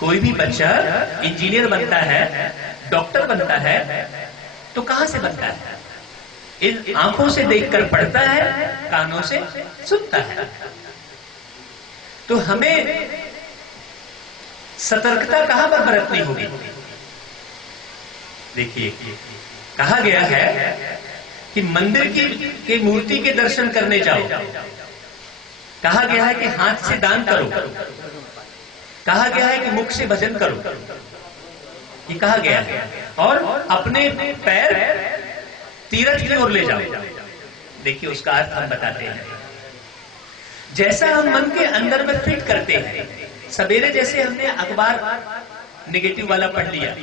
कोई भी बच्चा इंजीनियर बनता है, डॉक्टर बनता है, तो कहां से बनता है? इन आंखों से देखकर पढ़ता है, कानों से सुनता है। तो हमें सतर्कता कहां पर बरतनी होगी? देखिए, कहा गया है कि मंदिर की मूर्ति के दर्शन करने जाओ, कहा गया है कि हाथ से दान करो, कहा गया है कि मुख से भजन करो, ये कहा गया है। और अपने पैर तीरथ की ओर ले जाओ। देखिए, उसका अर्थ हम बताते हैं। जैसा हम मन के अंदर में फिट करते हैं, सवेरे जैसे हमने अखबार नेगेटिव वाला पढ़ लिया,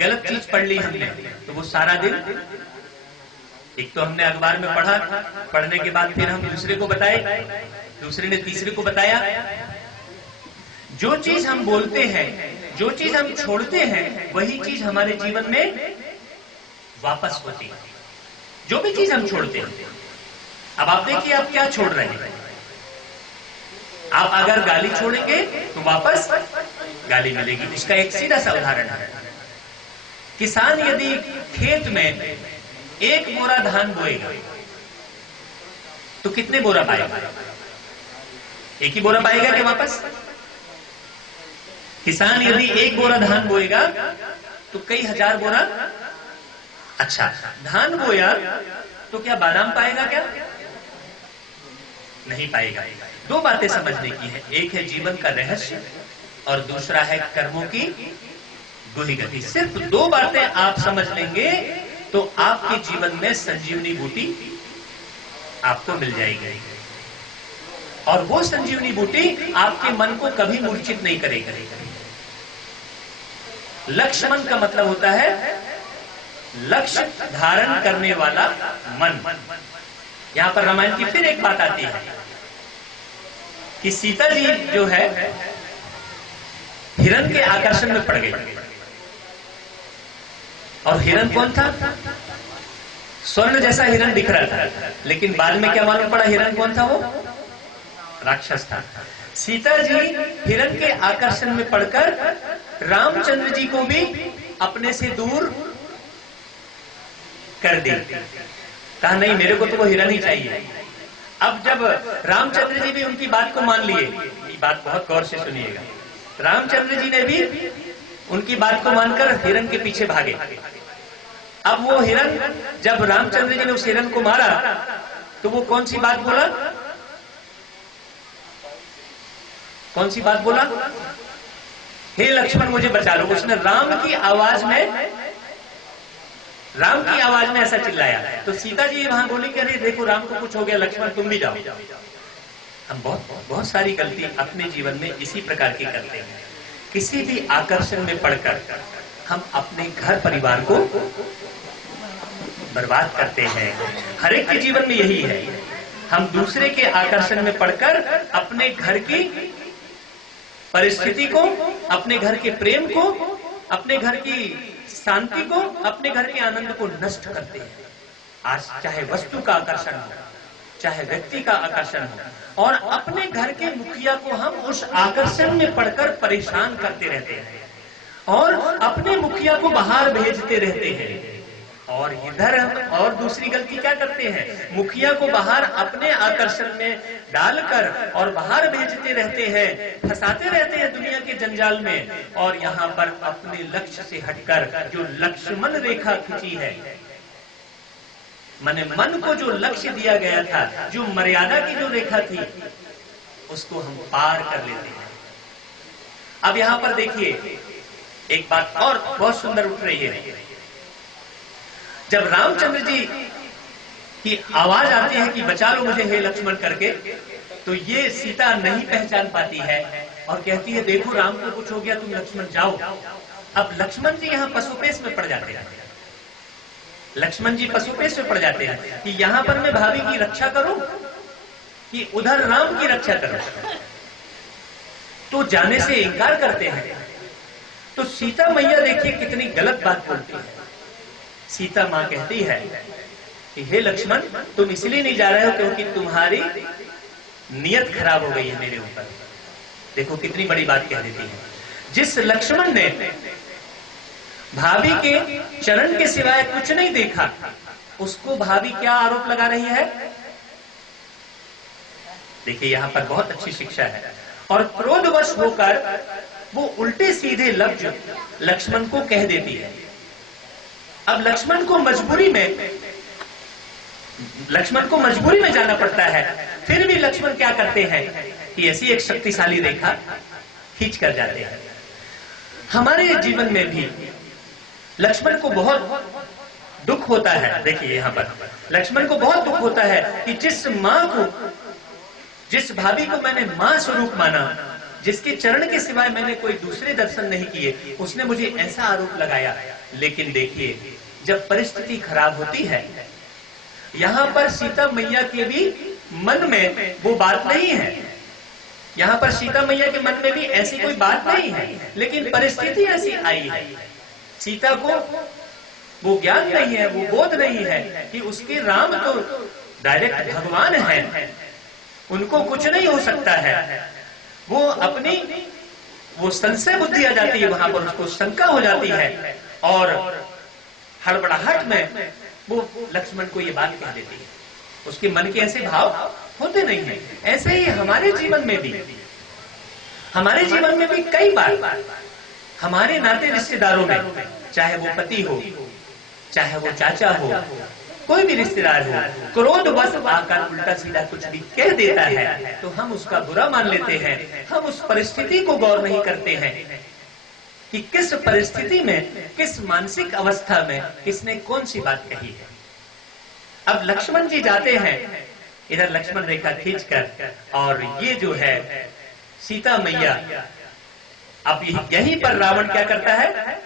गलत चीज पढ़ ली हमने, तो वो सारा दिन, एक तो हमने अखबार में पढ़ा, पढ़ने के बाद फिर हम दूसरे को बताए, दूसरे ने तीसरे को बताया। जो चीज हम बोलते हैं, जो चीज हम छोड़ते हैं, वही चीज हमारे जीवन में वापस होती है। जो भी चीज हम छोड़ते हैं, अब आप देखिए आप क्या छोड़ रहे हैं। आप अगर गाली छोड़ेंगे तो वापस गाली मिलेगी। इसका एक सीधा सा उदाहरण है। किसान यदि खेत में 1 बोरा धान बोएगा तो कितने बोरा पाएगा? 1 ही बोरा पाएगा क्या वापस? किसान यदि 1 बोरा धान बोएगा तो कई हजार बोरा। अच्छा, धान बोया तो क्या बादाम पाएगा? क्या नहीं पाएगा। 2 बातें समझने की है, एक है जीवन का रहस्य और दूसरा है कर्मों की गुही गति। सिर्फ 2 बातें आप समझ लेंगे तो आपके जीवन में संजीवनी बूटी आपको मिल जाएगी। और वो संजीवनी बूटी आपके मन को कभी मूर्छित नहीं करेगी। लक्ष्य मन का मतलब होता है लक्ष्य धारण करने वाला मन। यहां पर रामायण की फिर एक बात आती है कि सीता जी जो है हिरण के आकर्षण में पड़ गई। और हिरण कौन था? स्वर्ण जैसा हिरण दिख रहा था, लेकिन बाद में क्या मालूम पड़ा हिरण कौन था? वो राक्षस था। सीता जी हिरण के आकर्षण में पड़कर रामचंद्र जी को भी अपने से दूर कर दी। कहा नहीं, मेरे को तो वो हिरण ही चाहिए। अब जब रामचंद्र जी भी उनकी बात को मान लिए, ये बात बहुत गौर से सुनिएगा, रामचंद्र जी ने भी उनकी बात को मानकर हिरण के पीछे भागे। अब वो हिरण, जब रामचंद्र जी ने उस हिरण को मारा तो वो कौन सी बात बोला? कौन सी बात बोला? हे लक्ष्मण मुझे बचा लो। उसने राम की आवाज में ऐसा चिल्लाया। तो सीता जी वहां बोली कि अरे देखो राम को कुछ हो गया, लक्ष्मण तुम भी जाओ। हम बहुत सारी गलती अपने जीवन में इसी प्रकार की करते हैं। किसी भी आकर्षण में पड़कर हम अपने घर परिवार को बर्बाद करते हैं। हर एक के जीवन में यही है। हम दूसरे के आकर्षण में पड़कर अपने घर की परिस्थिति को, अपने घर के प्रेम को, अपने घर की शांति को, अपने घर के आनंद को नष्ट करते हैं। आज चाहे वस्तु का आकर्षण हो, चाहे व्यक्ति का आकर्षण हो, और अपने घर के मुखिया को हम उस आकर्षण में पड़कर परेशान करते रहते हैं और अपने मुखिया को बाहर भेजते रहते हैं। और इधर हम और दूसरी गलती क्या करते हैं? मुखिया को बाहर अपने आकर्षण में डालकर और बाहर भेजते रहते हैं, फंसाते रहते हैं दुनिया के जंजाल में। और यहाँ पर अपने लक्ष्य से हटकर जो लक्ष्मण रेखा खींची है, माने मन को जो लक्ष्य दिया गया था, जो मर्यादा की जो रेखा थी, उसको हम पार कर लेते हैं। अब यहाँ पर देखिए एक बात और बहुत सुंदर उठ रही है। जब रामचंद्र जी की आवाज आती है कि बचा लो मुझे हे लक्ष्मण करके, तो ये सीता नहीं पहचान पाती है और कहती है देखो राम को कुछ हो गया, तुम लक्ष्मण जाओ। अब लक्ष्मण जी यहाँ पशुपेश में पड़ जाते हैं। लक्ष्मण जी पशुपेश में पड़ जाते हैं कि यहाँ पर मैं भाभी की रक्षा करूं कि उधर राम की रक्षा करूं। तो जाने से इनकार करते हैं। तो सीता मैया देखिए कितनी गलत बात बोलती है। सीता माँ कहती है कि हे लक्ष्मण, तुम इसलिए नहीं जा रहे हो क्योंकि तुम्हारी नियत खराब हो गई है मेरे ऊपर। देखो कितनी बड़ी बात कह देती है। जिस लक्ष्मण ने भाभी के चरण के सिवाय कुछ नहीं देखा, उसको भाभी क्या आरोप लगा रही है? देखिए यहां पर बहुत अच्छी शिक्षा है। और क्रोधवश होकर वो उल्टे सीधे लफ्ज लक्ष्मण को कह देती है। अब लक्ष्मण को मजबूरी में जाना पड़ता है। फिर भी लक्ष्मण क्या करते हैं कि ऐसी एक शक्तिशाली रेखा खींच कर जाते हैं। हमारे जीवन में भी लक्ष्मण को बहुत दुख होता है। देखिए यहां पर लक्ष्मण को बहुत दुख होता है कि जिस भाभी को मैंने मां स्वरूप माना, जिसके चरण के सिवाय मैंने कोई दूसरे दर्शन नहीं किए, उसने मुझे ऐसा आरोप लगाया। लेकिन देखिए जब परिस्थिति खराब होती है, यहां पर सीता मैया के भी मन में वो बात नहीं है। यहां पर सीता मैया के मन में भी ऐसी कोई बात नहीं है, लेकिन परिस्थिति ऐसी आई है। सीता को वो ज्ञान नहीं है, वो बोध नहीं है कि उसके राम तो डायरेक्ट भगवान है, उनको कुछ नहीं हो सकता है। वो अपनी वो संशय बुद्धि आ जाती है, वहां पर उसको शंका हो जाती है और हड़बड़ाहट में वो लक्ष्मण को ये बात कह देती है। उसके मन के ऐसे भाव होते नहीं है। ऐसे ही हमारे जीवन में भी कई बार हमारे नाते रिश्तेदारों में, चाहे वो पति हो, चाहे वो चाचा हो, कोई भी रिश्तेदार हो, क्रोधवश आकर उल्टा सीधा कुछ भी कह देता है तो हम उसका बुरा मान लेते हैं। हम उस परिस्थिति को गौर नहीं करते हैं कि किस परिस्थिति में, किस मानसिक अवस्था में किसने कौन सी बात कही है। अब लक्ष्मण जी जाते हैं इधर लक्ष्मण रेखा खींचकर, और ये जो है सीता मैया, अब यहीं पर रावण क्या करता है?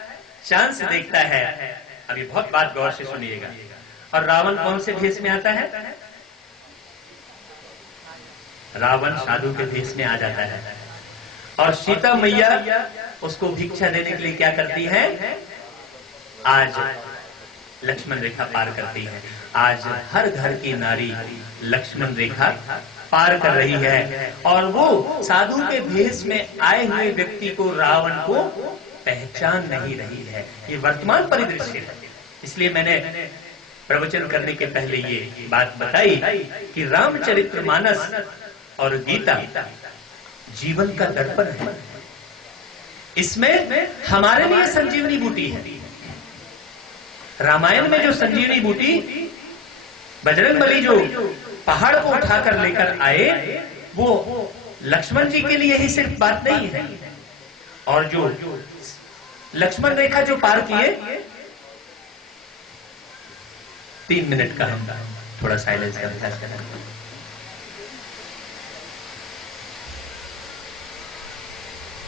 चांस देखता है। अभी बहुत बात गौर से सुनिएगा। और रावण कौन से भेष में आता है? रावण साधु के भेष में आ जाता है। और सीता मैया उसको भिक्षा देने के लिए क्या करती है? आज लक्ष्मण रेखा पार करती है। आज हर घर की नारी लक्ष्मण रेखा पार कर रही है, और वो साधु के भेष में आए हुए व्यक्ति को, रावण को पहचान नहीं रही है। ये वर्तमान परिदृश्य है। इसलिए मैंने प्रवचन करने के पहले ये बात बताई कि रामचरितमानस और गीता जीवन का दर्पण है। इसमें हमारे लिए संजीवनी बूटी है। रामायण में जो संजीवनी बूटी बजरंगबली जो पहाड़ को उठाकर लेकर आए, वो लक्ष्मण जी के लिए ही सिर्फ बात नहीं है। और जो लक्ष्मण रेखा जो पार किए, 3 मिनट का हम थोड़ा साइलेंस का अभ्यास करें।